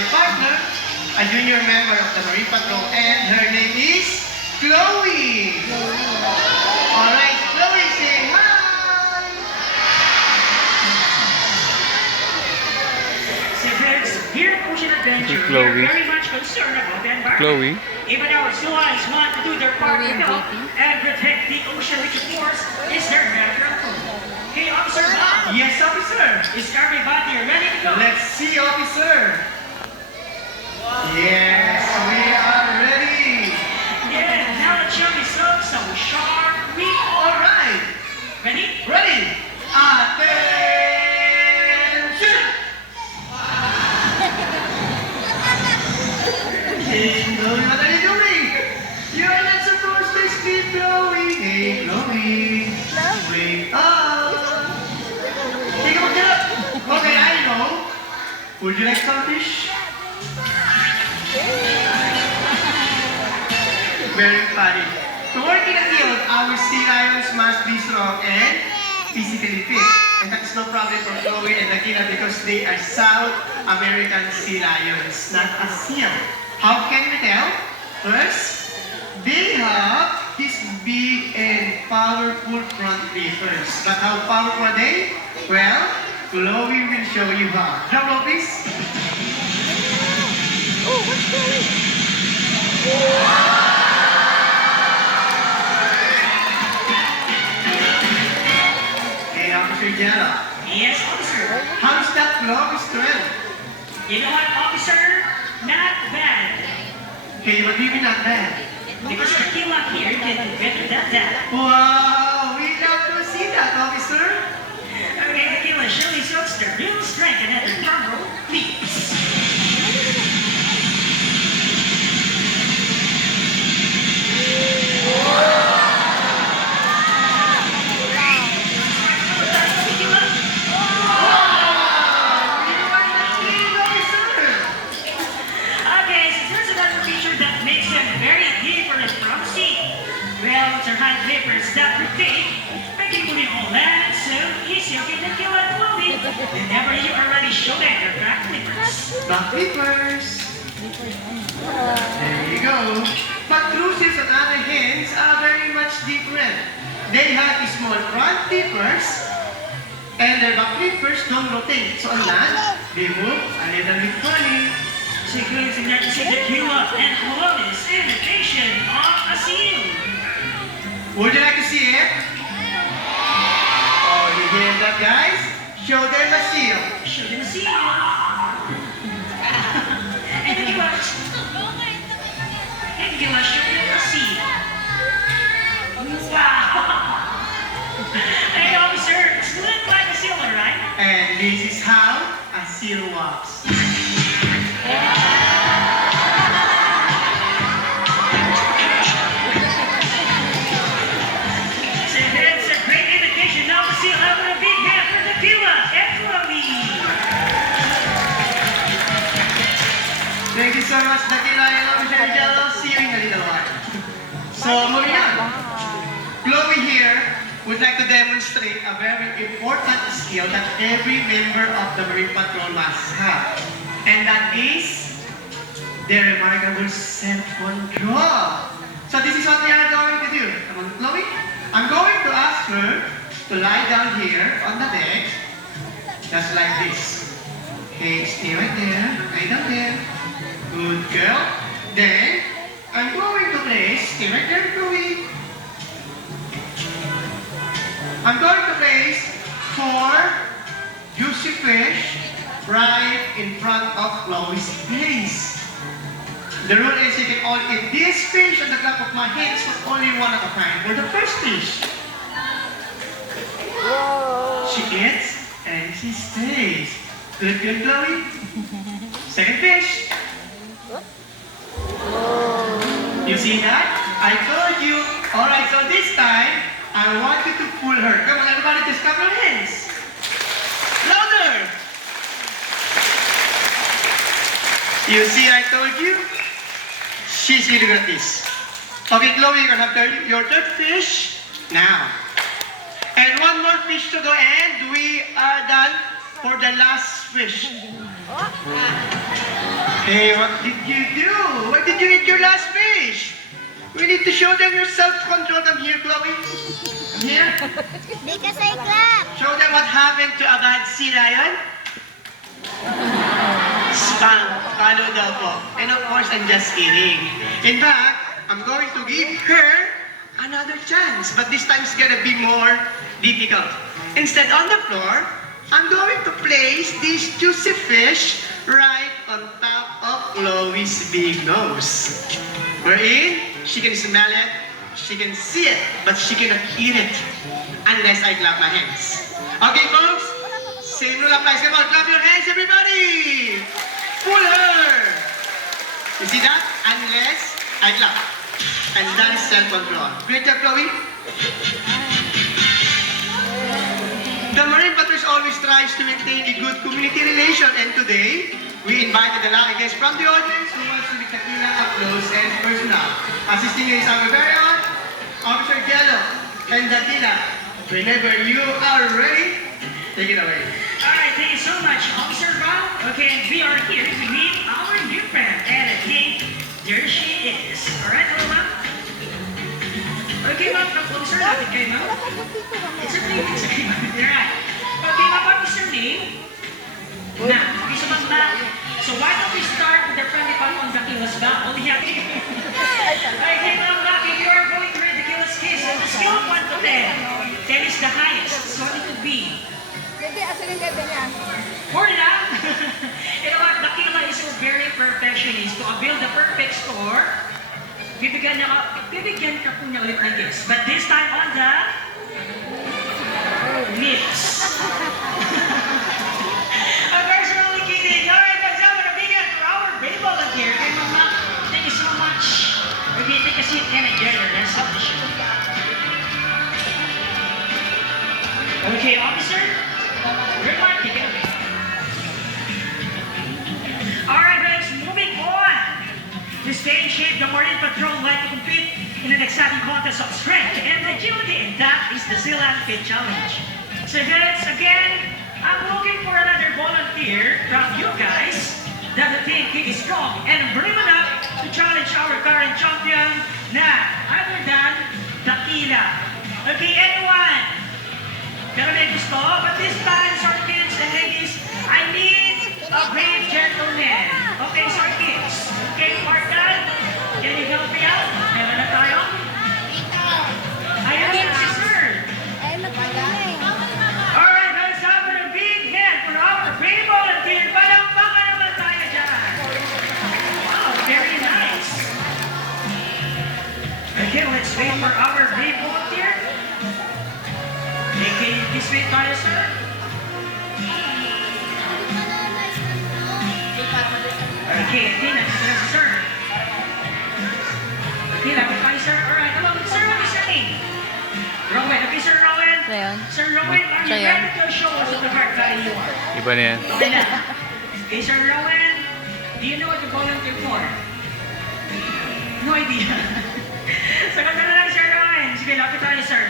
my partner, a junior member of the Marine Patrol, and her name is Chloe. Alright, Chloe, say hi! Friends, here at Ocean Adventure, we are very much concerned about the environment. Chloe. Even our swans want to do their part to help and protect the ocean, which of course is their natural home. Hey, Officer Bob, Yes, officer. is everybody ready to go? Let's see, officer. Yes, we are ready. Yeah, now let's show yourself some shark week. Alright, Ready? ready. Attention! Hey, Chloe, what are you doing? You are not supposed to sleep, Chloe. Hey, Chloe. Wake up. Hey, come on, get up. Okay, I know. Would you like some fish? Very funny. To work in the field, our sea lions must be strong and physically fit. And that's no problem for Chloe and Nakina because they are South American sea lions, not ASEAN. How can we tell? First, they have these big and powerful front flippers. But how powerful are they? Well, Chloe will show you how. Drum roll, please. Oh, what's going? Hey, Officer Jella. Yes, Officer. How's that Chloe's thrill? You know what, Officer? Not bad. Hey, what do you mean not bad? Because the Kila here can do better than that. Wow, we love to see that, officer. Okay, the Kila surely shows their real strength and their drum roll, please. Okay, so there's another feature that makes them very different from sea. Well, it's our hand flippers that rotate, making moving all that so easy. Okay, the Kila and Chloe, whenever you already show them their back flippers. Back flippers. There you go. But cruises, on other hands, are very much different. They have small front flippers, and their back flippers don't rotate. So on land, they move a little bit funny. So good to get to see the Kila and Chloe's imitation of a seal. Would you like to see it? Oh, you hear that, guys? Show them a seal. Show them a seal. And the Kila, show them a seal. Wow. Hey, officer, it's look like a seal, right? And this is how a seal walks. So that's a great indication. Now the seal having a big hand for the Kila and Chloe. Thank you so much, Nakina and Officer Jello. See you in a little while. So, moving on. Chloe here would like to demonstrate a very important skill that every member of the Marine Patrol must have. And that is their remarkable self-control. So this is what we are going to do. Come on, Chloe. I'm going to ask her to lie down here on the deck, just like this. Okay, stay right there, lie down there. Good girl. Then, I'm going to place, stay right there, Chloe. I'm going to place 4 juicy fish right in front of Chloe's face. The rule is you can only eat this fish on the top of my hands, but only one at a time. For the first fish, she eats and she stays. Good, good, Chloe. Second fish. You see that? I told you. Alright, so this time, I want you to pull her. Come on, everybody, just clap your hands. Louder! You see, I told you. She's really good at this. Okay, Chloe, you're gonna have your third fish now. And one more fish to go, and we are done for the last fish. Hey, what did you do? Why did you eat your last fish? We need to show them your self-control. Come here, Chloe. Come here. Di ka say clap. Show them what happened to Abad Sea Lion. Spam. Follow daw po. And of course, I'm just kidding. In fact, I'm going to give her another chance. But this time it's gonna be more difficult. Instead, on the floor, I'm going to place this juicy fish right on top of Chloe's big nose. Wherein, she can smell it, she can see it, but she cannot eat it unless I clap my hands. Okay, folks? Same rule applies. Come on, clap your hands, everybody! Pull her! You see that? Unless I clap. And that is self-control. Great job, Chloe. The Marine Patrol always tries to maintain a good community relation, and today, we invited a lucky guest from the audience who wants to meet Tequila up close and personal. Assisting you is our very own Officer Jello and Tequila. Whenever you are ready, take it away. Alright, thank you so much, Officer Bob. Okay, we are here to meet our new friend, and I think there she is. Alright, hello, ma'am. Okay, ma'am, come closer. Lapit kayo, ma'am. It's okay, ma'am. You're right. Okay, ma'am, what is your name? Now, okay, so ma'am, so why don't we start with the friendly part on Tequila's back? Only have okay, ma'am, if you are going to read Tequila's case, on the scale of 1 to 10, 10 is the highest, so it would be Hindi, asalin ka niya. more lang. You know what, Tequila is a very perfectionist. To build the perfect score, bibigyan ka po niya ulit ng guess. But this time on the mix. Of course, we're only kidding. Alright, guys, I'm gonna begin for our baby volunteer. Okay, Mama, thank you so much. Okay, take a seat and enjoy the rest of the show. Okay, officer, your mark, take it away. Alright, guys, moving on. To stay in shape, the Marine Patrol would like to compete in an exciting contest of strength and agility, and that is the Zealand Fit Challenge. So guys, again, I'm looking for another volunteer from you guys that I think is strong and brave enough to challenge our current champion na other than Tequila. Okay, anyone? Pero may gusto, but this time, sir, kids and ladies, I need a brave gentleman. Okay, sir, kids. Okay, Martin, can you help me out? Meron na tayo? Ayun na, si sir. Ay, napagaling. Alright, guys, have a big hand for our brave volunteer. Palakpakan naman tayo dyan. Wow, very nice. Okay, let's wait for our brave volunteer. Okay, this way tayo, sir. Okay, Tina, sir. Okay, lapit tayo, sir. Alright, hello, sir, what is your name? Rowan. Okay, Sir Rowan. Ayan. Sir Rowan, are you Siya yan. ready to show us what the hard guy you are? Iba na yan. Okay na. Okay, Sir Rowan, do you know what to volunteer for? No idea. Sagot na lang, Sir Rowan. Sige, lapit tayo, sir.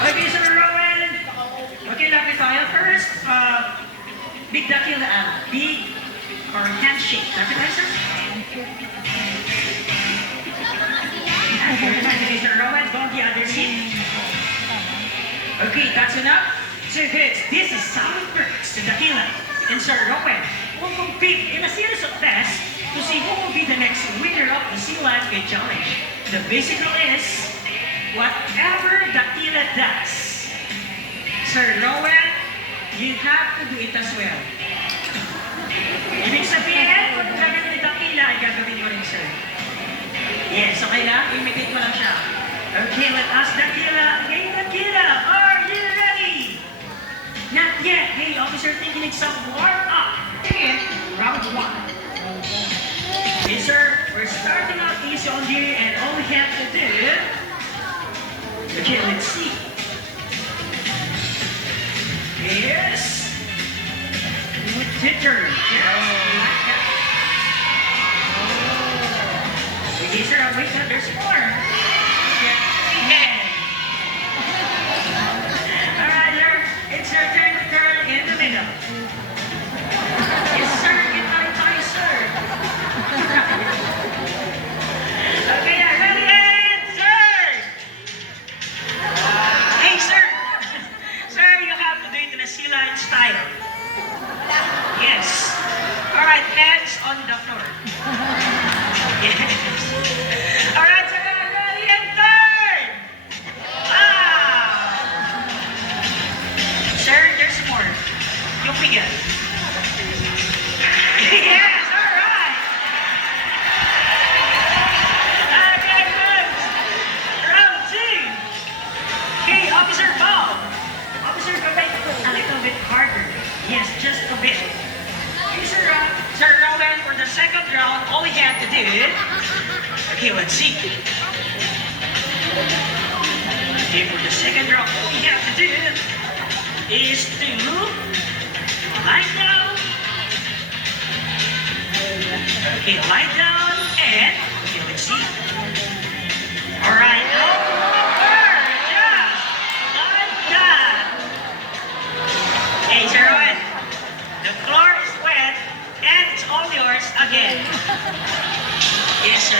Okay, Sir Rowan. Okay, lapit tayo. First, big Tequila, big or handshake. Lapit tayo, sir. Okay, Sir Rowan, go on the other seat. Okay, that's enough. So kids, this is Sally Perks to Tequila. And Sir Rowan will compete in a series of tests to see who will be the next winner of the Sea Life Fit Challenge. The basic rule is, whatever Tequila does, Sir Rowan, you have to do it as well. Ibig sabihin, kung gagawin ni Tequila, ay gagawin ko rin, sir. Yes, okay lang? Imitate mo lang siya. Okay, let us Tequila. Okay, Tequila, are you ready? Not yet. Hey, officer, think you need some warm up. Okay, round 1. Okay, sir, we're starting out easy on you, and all we have to do... Okay, let's see. Yes. Titter. Yes. Okay, sir, I'll wait till there's more. Yeah. Alright, sir. It's Okay, for the second round, all you have to do is to lie down. Okay, lie down and okay, let's see. All right, over, just like that. Hey, Sir Rowan, the floor is wet and it's all yours again. Yes, sir.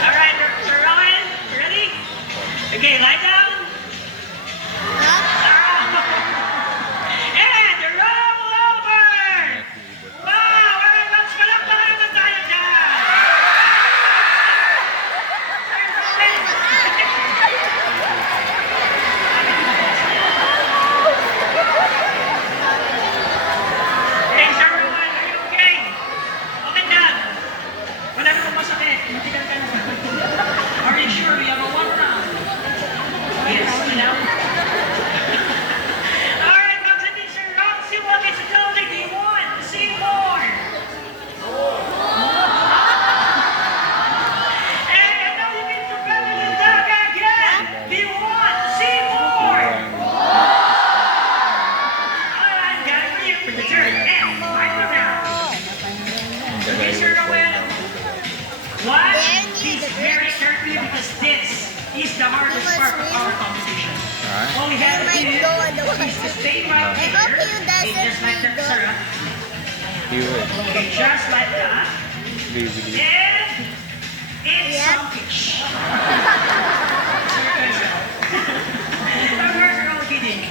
All right, Sir Rowan, ready? Okay, lie down. And roll over! Wow! Alright, let's palakpakan naman tayo dyan! Hey, Sir Rowan, are you okay? Okay na. Wala mo masakit. Matigal ka na. Are you sure we have a one round? Yes, you know? Alright, comes in Sir Round. See what gets told if you want to see more. And now you get to better the dog again. Do you want to see more? Alright, got it for you for the third and final round. Okay, Sir Rowan. One, please very carefully because this is the hardest part of our competition. All we have to do is to stay right I here. hope you Okay, doesn't just like that, go. sir. Okay, just like that. And it's Yeah. some fish. Of course, we're all kidding.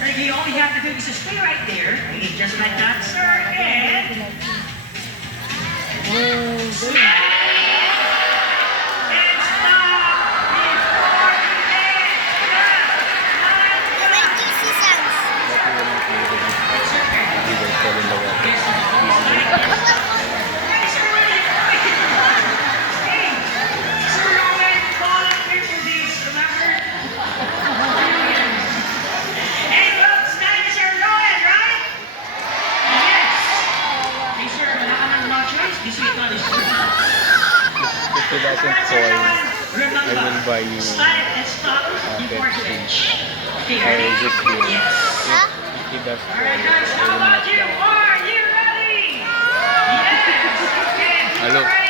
Okay, all you have to do is to stay right there. Okay, just like that, sir. And snap. And stop before the end. You make juicy sounds. It's your turn. Yes, sir. Hey, sir, where are you going? Hey, Sir Rowan, volunteer for this, remember? Hey, look, stand Sir Rowan, right? Yes. Hey, sir, wala ka nang no choice. This week, not this week. Alright, Sir Rowan, remember, I will buy you start and stop before the bench. Okay, I ready? will just do it. Yes. Huh? He does Alright, guys, how about you? Are you ready? Yes. Okay. Hello. Ready?